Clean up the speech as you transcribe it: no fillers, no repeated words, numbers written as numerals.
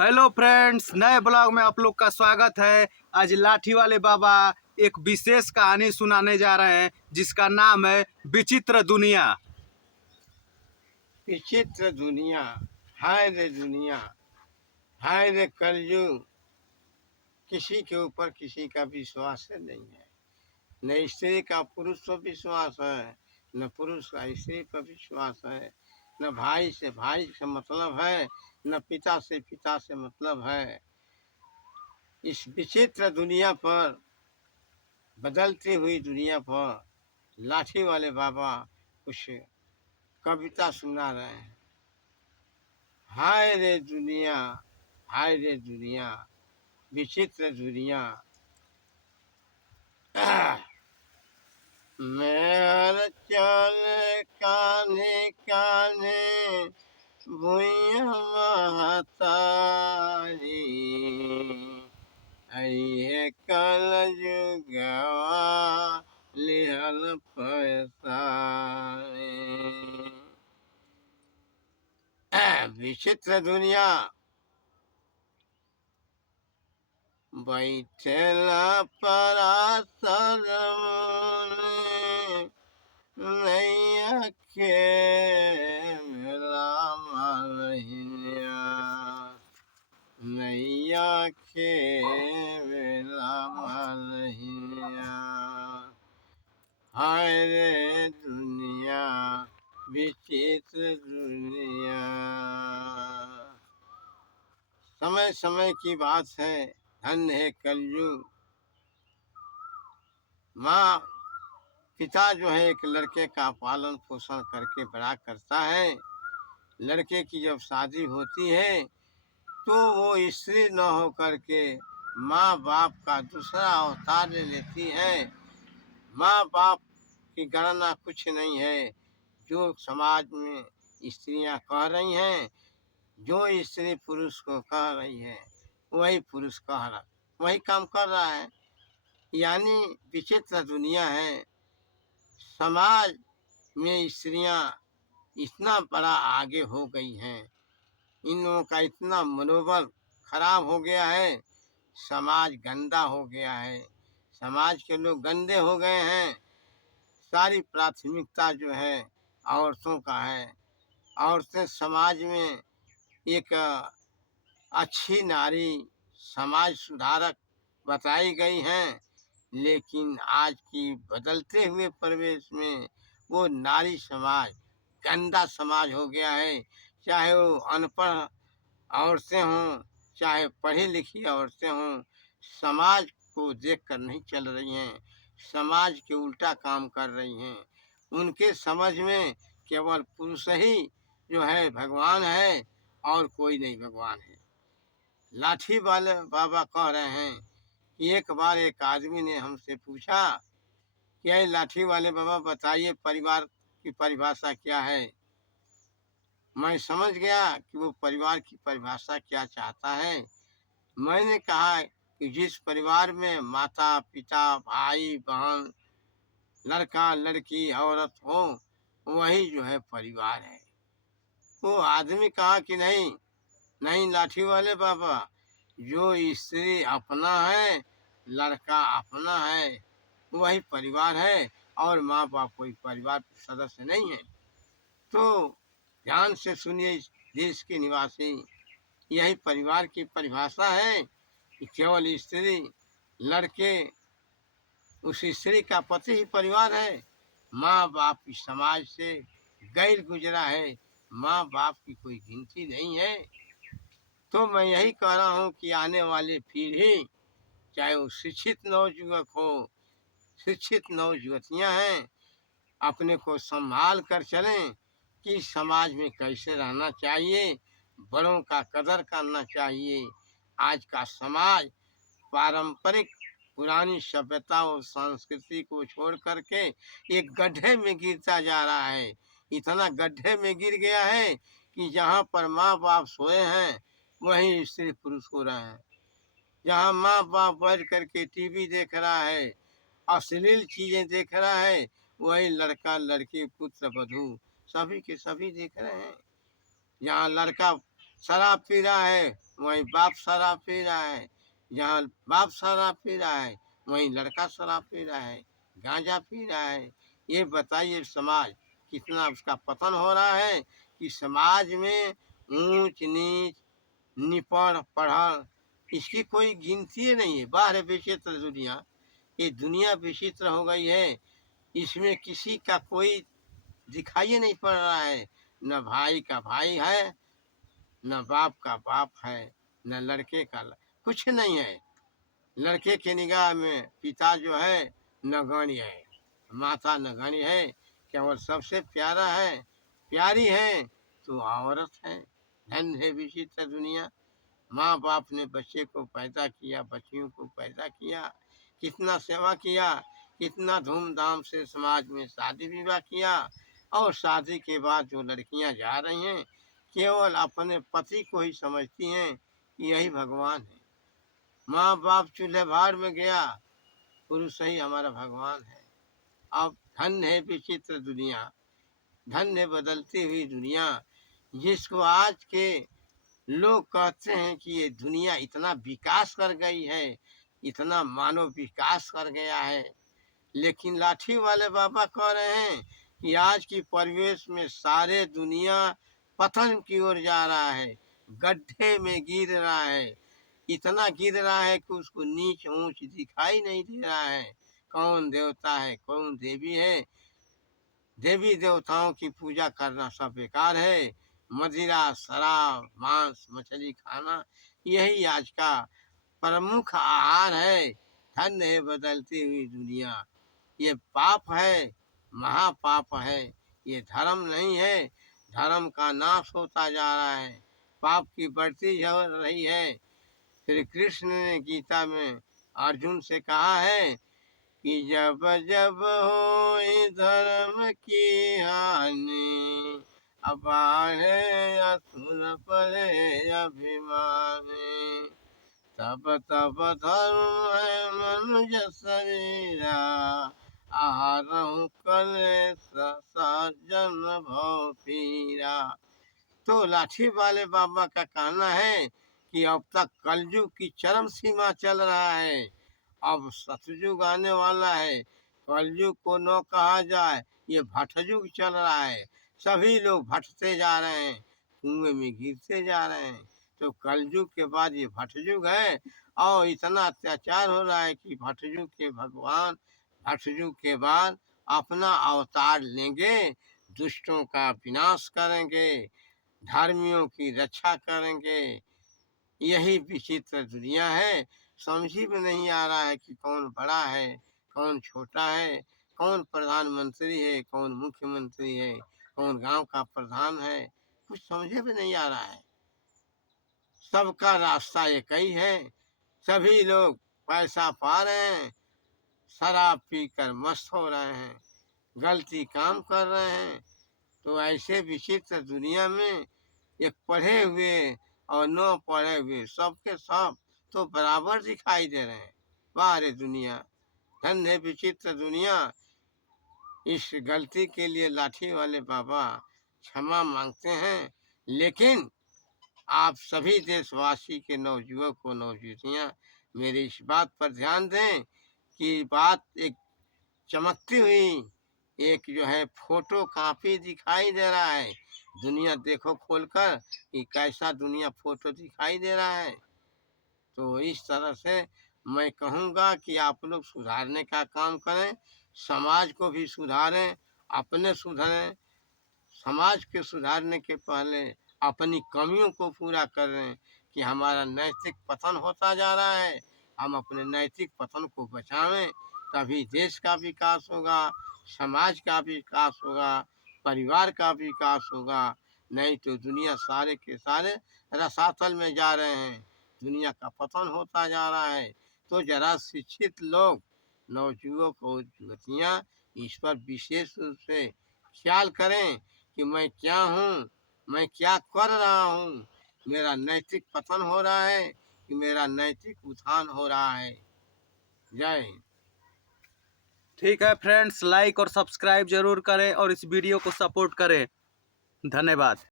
Hello friends, नए blog में आप लोग का स्वागत है। आज लाठी वाले बाबा एक विशेष कहानी सुनाने जा रहे हैं जिसका नाम है विचित्र दुनिया। विचित्र दुनिया। हाय रे दुनिया, हाय रे कलयुग। किसी के ऊपर किसी का विश्वास नहीं है। न स्त्री का पुरुष पर विश्वास है, न पुरुष का स्त्री पर विश्वास है, न भाई से मतलब है, न पिता से मतलब है। इस विचित्र दुनिया पर, बदलती हुई दुनिया पर लाठी वाले बाबा कुछ कविता सुना रहे हैं। हाय रे दुनिया, हाय रे दुनिया, विचित्र दुनिया। मैं चल काने काने भुइया महतारी, अये कल जुगवा लिहल पैसारी। विचित्र दुनिया। बैठेला परासर नैया के मालहिया, नैया के मालहिया। हाय रे दुनिया, विचित्र दुनिया। समय समय की बात है, धन्य है कलयुग। माँ पिता जो है एक लड़के का पालन पोषण करके बड़ा करता है। लड़के की जब शादी होती है तो वो स्त्री न हो करके माँ बाप का दूसरा अवतार ले लेती है। माँ बाप की गणना कुछ नहीं है। जो समाज में स्त्रियां कह रही हैं, जो स्त्री पुरुष को कह रही है, वही पुरुष कह रहा, वही काम कर रहा है। यानी विचित्र दुनिया है। समाज में स्त्रियां इतना बड़ा आगे हो गई हैं, इन लोगों का इतना मनोबल खराब हो गया है, समाज गंदा हो गया है, समाज के लोग गंदे हो गए हैं। सारी प्राथमिकता जो है औरतों का है। औरतें समाज में एक अच्छी नारी, समाज सुधारक बताई गई हैं, लेकिन आज की बदलते हुए परिवेश में वो नारी समाज गंदा समाज हो गया है। चाहे वो अनपढ़ औरतें हों, चाहे पढ़ी लिखी औरतें हों, समाज को देखकर नहीं चल रही हैं, समाज के उल्टा काम कर रही हैं। उनके समझ में केवल पुरुष ही जो है भगवान है और कोई नहीं भगवान है। लाठी वाले बाबा कह रहे हैं कि एक बार एक आदमी ने हमसे पूछा कि ये लाठी वाले बाबा बताइए परिवार की परिभाषा क्या है। मैं समझ गया कि वो परिवार की परिभाषा क्या चाहता है। मैंने कहा कि जिस परिवार में माता पिता भाई बहन, लड़का लड़की औरत हो, वही जो है परिवार है। वो आदमी कहा कि नहीं नहीं लाठी वाले बाबा, जो स्त्री अपना है, लड़का अपना है, वही परिवार है और माँ बाप कोई परिवार सदस्य नहीं है। तो ध्यान से सुनिए इस देश के निवासी, यही परिवार की परिभाषा है कि केवल स्त्री, लड़के, उस स्त्री का पति ही परिवार है। माँ बाप की समाज से गैर गुजरा है, माँ बाप की कोई गिनती नहीं है। तो मैं यही कह रहा हूँ कि आने वाली पीढ़ी, चाहे वो शिक्षित नवयुवक हो, शिक्षित नवयुवतियाँ हैं, अपने को संभाल कर चलें कि समाज में कैसे रहना चाहिए, बड़ों का कदर करना चाहिए। आज का समाज पारंपरिक पुरानी सभ्यता और संस्कृति को छोड़ करके एक गड्ढे में गिरता जा रहा है। इतना गड्ढे में गिर गया है कि जहाँ पर माँ बाप सोए हैं वहीं स्त्री पुरुष हो रहे हैं। जहाँ माँ बाप बैठ करके टीवी देख रहा है, अश्लील चीजें देख रहा है, वही लड़का लड़की पुत्र वधू सभी के सभी देख रहे हैं। जहाँ लड़का शराब पी रहा है, वहीं बाप शराब पी रहा है, जहाँ बाप शराब पी रहा है वहीं लड़का शराब पी रहा है, गांजा पी रहा है। ये बताइए समाज कितना उसका पतन हो रहा है कि समाज में ऊंच नीच निपढ़ पढ़ल इसकी कोई गिनती नहीं है। बाहर विचित्र दुनिया, ये दुनिया विचित्र हो गई है। इसमें किसी का कोई दिखाई नहीं पड़ रहा है, न भाई का भाई है, न बाप का बाप है, न लड़के का कुछ नहीं है। लड़के के निगाह में पिता जो है नगण्य है, माता नगण्य है, केवल सबसे प्यारा है, प्यारी है तो औरत है। धन है विचित्र दुनिया। माँ बाप ने बच्चे को पैदा किया, बच्चियों को पैदा किया, कितना सेवा किया, कितना धूमधाम से समाज में शादी विवाह किया, और शादी के बाद जो लड़कियां जा रही हैं केवल अपने पति को ही समझती हैं कि यही भगवान है। माँ बाप चूल्हे भार में गया, पुरुष ही हमारा भगवान है। अब धन है विचित्र दुनिया, धन है बदलती हुई दुनिया, जिसको आज के लोग कहते हैं कि ये दुनिया इतना विकास कर गई है, इतना मानव विकास कर गया है। लेकिन लाठी वाले बाबा कह रहे हैं कि आज की परिवेश में सारे दुनिया पतन की ओर जा रहा है, गड्ढे में गिर रहा है, इतना गिर रहा है कि उसको नीच ऊंच दिखाई नहीं दे रहा है। कौन देवता है, कौन देवी है। देवी देवताओं की पूजा करना सब बेकार है। मदिरा, शराब, मांस, मछली खाना यही आज का प्रमुख आहार है। धन है बदलती हुई दुनिया, ये पाप है, महापाप है, ये धर्म नहीं है। धर्म का नाश होता जा रहा है, पाप की बढ़ती जा रही है। श्री कृष्ण ने गीता में अर्जुन से कहा है कि जब जब हो धर्म की हानि, अबाहे असुर परे अभिमानी, तब तब धर्म है मनुष्य शरीरा, आहारहु करे सजन भव पीरा। तो लाठी वाले बाबा का कहना है कि अब तक कलयुग की चरम सीमा चल रहा है, अब सतयुग आने वाला है। कलयुग को न कहा जाए, ये भटयुग चल रहा है। सभी लोग भटते जा रहे हैं, कुएं में गिरते जा रहे हैं। तो कलयुग के बाद ये भटयुग है, और इतना अत्याचार हो रहा है कि भटयुग के भगवान भटयुग के बाद अपना अवतार लेंगे, दुष्टों का विनाश करेंगे, धर्मियों की रक्षा करेंगे। यही विचित्र दुनिया है। समझ में नहीं आ रहा है कि कौन बड़ा है, कौन छोटा है, कौन प्रधानमंत्री है, कौन मुख्यमंत्री है, कौन गांव का प्रधान है, कुछ समझे में नहीं आ रहा है। सबका रास्ता एक ही है। सभी लोग पैसा पा रहे हैं, शराब पीकर मस्त हो रहे हैं, गलती काम कर रहे हैं। तो ऐसे विचित्र दुनिया में एक पढ़े हुए और न पढ़े हुए सबके सब तो बराबर दिखाई दे रहे हैं। बाहर दुनिया, धन है विचित्र दुनिया। इस गलती के लिए लाठी वाले बाबा क्षमा मांगते हैं। लेकिन आप सभी देशवासी के नवयुवक को नवयुवतियाँ मेरी इस बात पर ध्यान दें कि बात एक चमकती हुई एक जो है फोटो कॉपी दिखाई दे रहा है। दुनिया देखो खोलकर कि कैसा दुनिया फोटो दिखाई दे रहा है। तो इस तरह से मैं कहूँगा कि आप लोग सुधारने का काम करें, समाज को भी सुधारें, अपने सुधरें। समाज के सुधारने के पहले अपनी कमियों को पूरा करें कि हमारा नैतिक पतन होता जा रहा है। हम अपने नैतिक पतन को बचावें, तभी देश का विकास होगा, समाज का विकास होगा, परिवार का विकास होगा। नहीं तो दुनिया सारे के सारे रसातल में जा रहे हैं, दुनिया का पतन होता जा रहा है। तो जरा शिक्षित लोग, नवयुवक और युवतियाँ इस पर विशेष रूप से ख्याल करें कि मैं क्या हूँ, मैं क्या कर रहा हूँ, मेरा नैतिक पतन हो रहा है कि मेरा नैतिक उत्थान हो रहा है। जय हिंद। ठीक है फ्रेंड्स, लाइक और सब्सक्राइब जरूर करें और इस वीडियो को सपोर्ट करें। धन्यवाद।